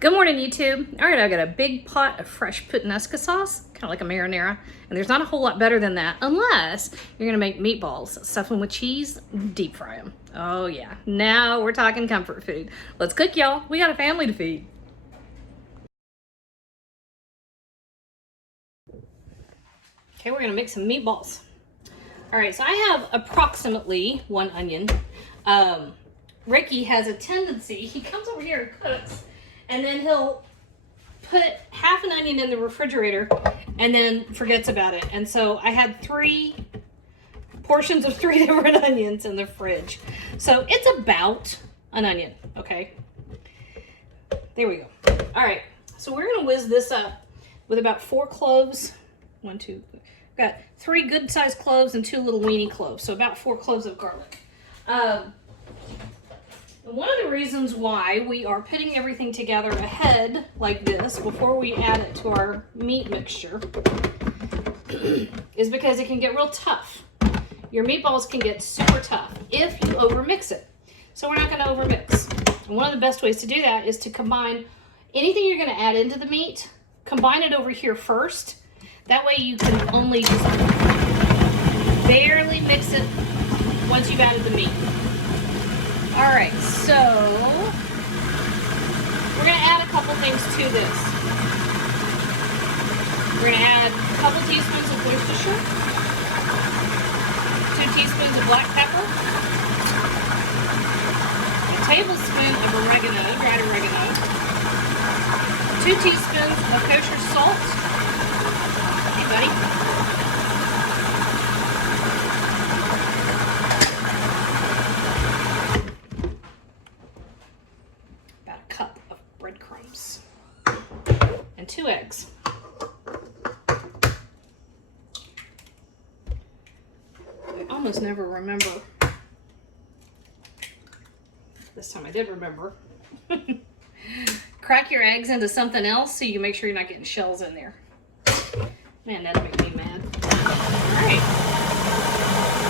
Good morning, YouTube. All right, I got a big pot of fresh puttanesca sauce, kind of like a marinara, and there's not a whole lot better than that unless you're gonna make meatballs, stuff them with cheese, deep fry them. Oh yeah, now we're talking comfort food. Let's cook, y'all. We got a family to feed. Okay, we're gonna make some meatballs. All right, so I have approximately 1 onion. Ricky has a tendency, he comes over here and cooks, and then he'll put half an onion in the refrigerator and then forgets about it. And so I had 3 portions of 3 different onions in the fridge. So it's about an onion, okay? There we go. All right, so we're gonna whiz this up with about 4 cloves. 1, 2, got 3 good sized cloves and 2 little weenie cloves. So about 4 cloves of garlic. One of the reasons why we are putting everything together ahead like this before we add it to our meat mixture is because it can get real tough. Your meatballs can get super tough if you overmix it. So we're not going to overmix. And one of the best ways to do that is to combine anything you're going to add into the meat, combine it over here first. That way you can only just barely mix it once you've added the meat. All right, so we're gonna add a couple things to this. We're gonna add a couple teaspoons of Worcestershire, 2 teaspoons of black pepper, a tablespoon of oregano, dried oregano, 2 teaspoons of kosher salt. Hey, buddy. And 2 eggs. I almost never remember. This time I did remember. Crack your eggs into something else so you make sure you're not getting shells in there. Man, that'll make me mad. All right.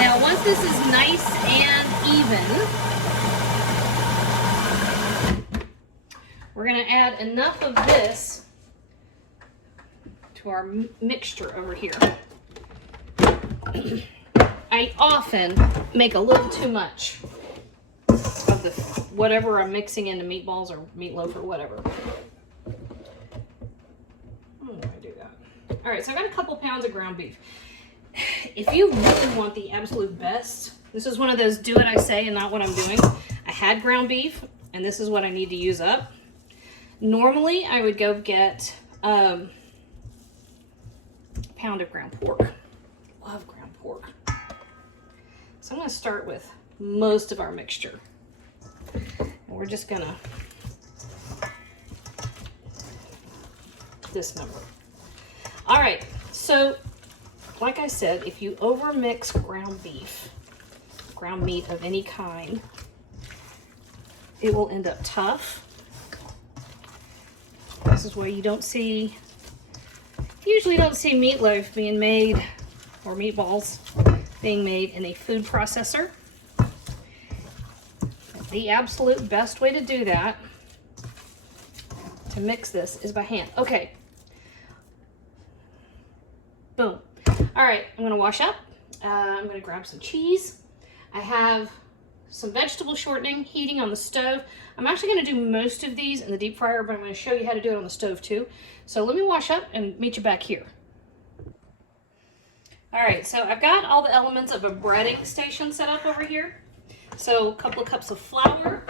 Now, once this is nice and even, we're going to add enough of this to our mixture over here. I often make a little too much of the whatever I'm mixing into meatballs or meatloaf or whatever. How do I do that? All right, so I got a couple pounds of ground beef. If you really want the absolute best, this is one of those do what I say and not what I'm doing. I had ground beef, and this is what I need to use up. Normally, I would go get a pound of ground pork. Love ground pork. So I'm going to start with most of our mixture. And we're just going to this number. All right, so like I said, if you overmix ground beef, ground meat of any kind, it will end up tough. This is why you usually don't see meatloaf being made or meatballs being made in a food processor. The absolute best way to do that, to mix this, is by hand. Okay. Boom. All right, I'm gonna wash up. I'm gonna grab some cheese. I have some vegetable shortening heating on the stove. I'm actually gonna do most of these in the deep fryer, but I'm gonna show you how to do it on the stove too. So let me wash up and meet you back here. All right, so I've got all the elements of a breading station set up over here. So a couple of cups of flour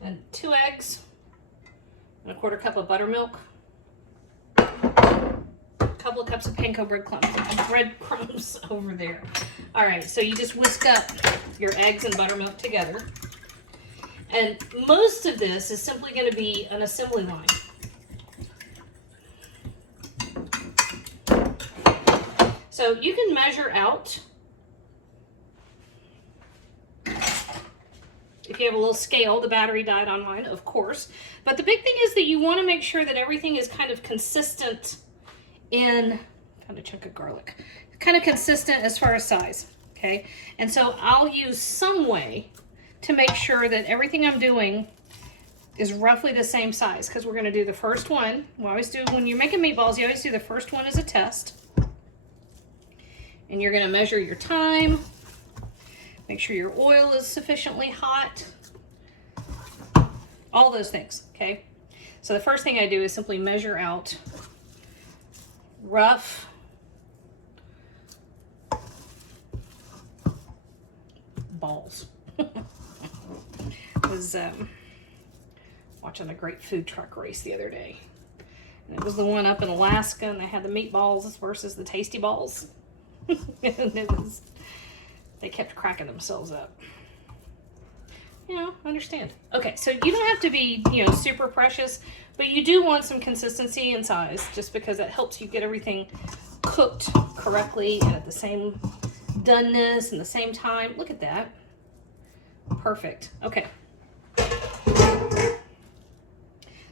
and 2 eggs and a 1/4 cup of buttermilk. Couple of cups of panko breadcrumbs over there. All right, so you just whisk up your eggs and buttermilk together. And most of this is simply going to be an assembly line. So you can measure out. If you have a little scale, the battery died on mine, of course. But the big thing is that you want to make sure that everything is kind of consistent in, kind of chunk of garlic, kind of consistent as far as size, okay? And so I'll use some way to make sure that everything I'm doing is roughly the same size because we're going to do the first one. We always do, when you're making meatballs, you always do the first one as a test. And you're going to measure your time. Make sure your oil is sufficiently hot. All those things, okay? So the first thing I do is simply measure out rough balls. I was watching a great food truck race the other day. And it was the one up in Alaska, and they had the meatballs versus the tasty balls. And they kept cracking themselves up. You know, understand. Okay, so you don't have to be, you know, super precious, but you do want some consistency and size just because that helps you get everything cooked correctly and at the same doneness and the same time. Look at that. Perfect. Okay.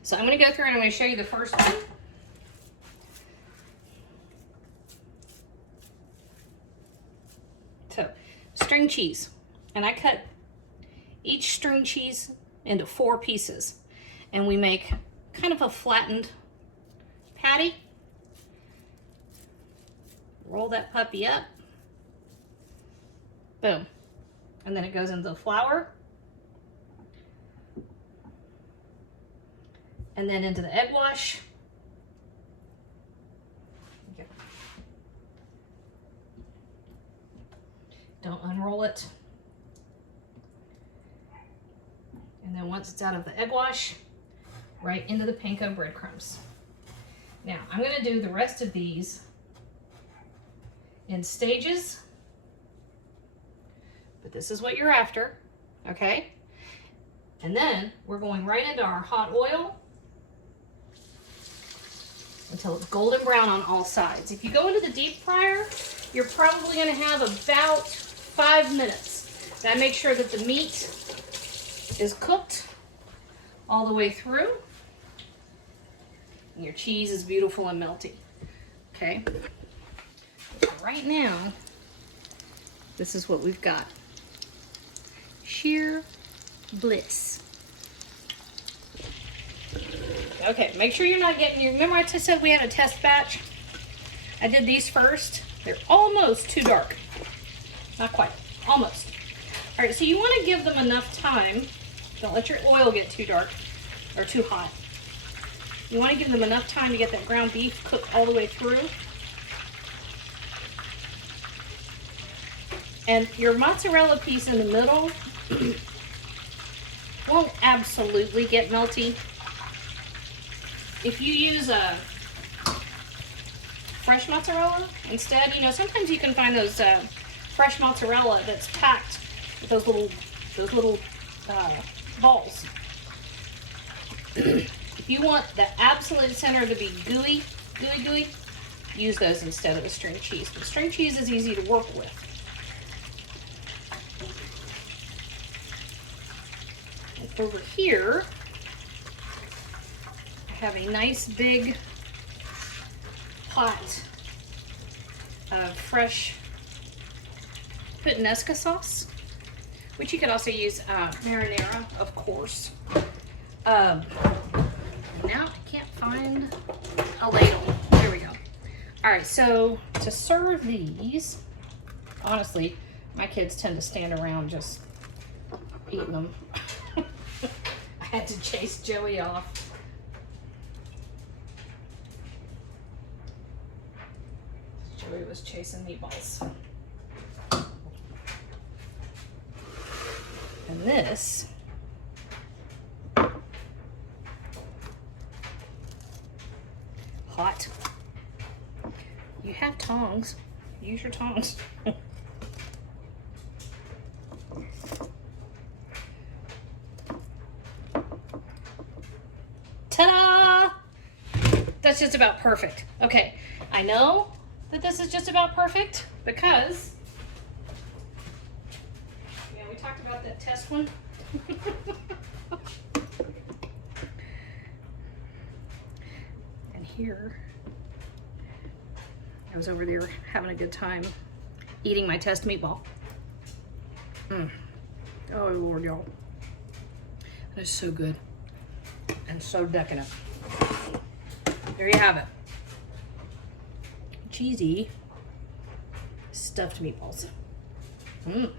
So I'm going to go through and I'm going to show you the first one. So, string cheese. And I cut each string cheese into 4 pieces. And we make kind of a flattened patty. Roll that puppy up. Boom. And then it goes into the flour. And then into the egg wash. Okay. Don't unroll it. And then once it's out of the egg wash, right into the panko breadcrumbs. Now, I'm going to do the rest of these in stages, but this is what you're after, okay? And then we're going right into our hot oil until it's golden brown on all sides. If you go into the deep fryer, you're probably going to have about 5 minutes. That makes sure that the meat is cooked all the way through. And your cheese is beautiful and melty. Okay. Right now, this is what we've got. Sheer bliss. Okay, make sure you're not getting your, remember I just said we had a test batch? I did these first. They're almost too dark. Not quite, almost. All right, so you want to give them enough time. Don't let your oil get too dark or too hot. You want to give them enough time to get that ground beef cooked all the way through. And your mozzarella piece in the middle won't absolutely get melty. If you use a fresh mozzarella instead, you know, sometimes you can find those fresh mozzarella that's packed with those little balls. If you want the absolute center to be gooey, use those instead of the string cheese. But string cheese is easy to work with. And over here, I have a nice big pot of fresh puttanesca sauce, which you could also use marinara, of course. Now I can't find a ladle. There we go. All right, so to serve these, honestly, my kids tend to stand around just eating them. I had to chase Joey off. Joey was chasing meatballs. And this hot. You have tongs. Use your tongs. Ta-da! That's just about perfect. Okay, I know that this is just about perfect because, yeah, we talked about that test one. And here, I was over there having a good time eating my test meatball. Oh Lord, y'all. That is so good. and so decadent. There you have it. Cheesy stuffed meatballs. Mmm.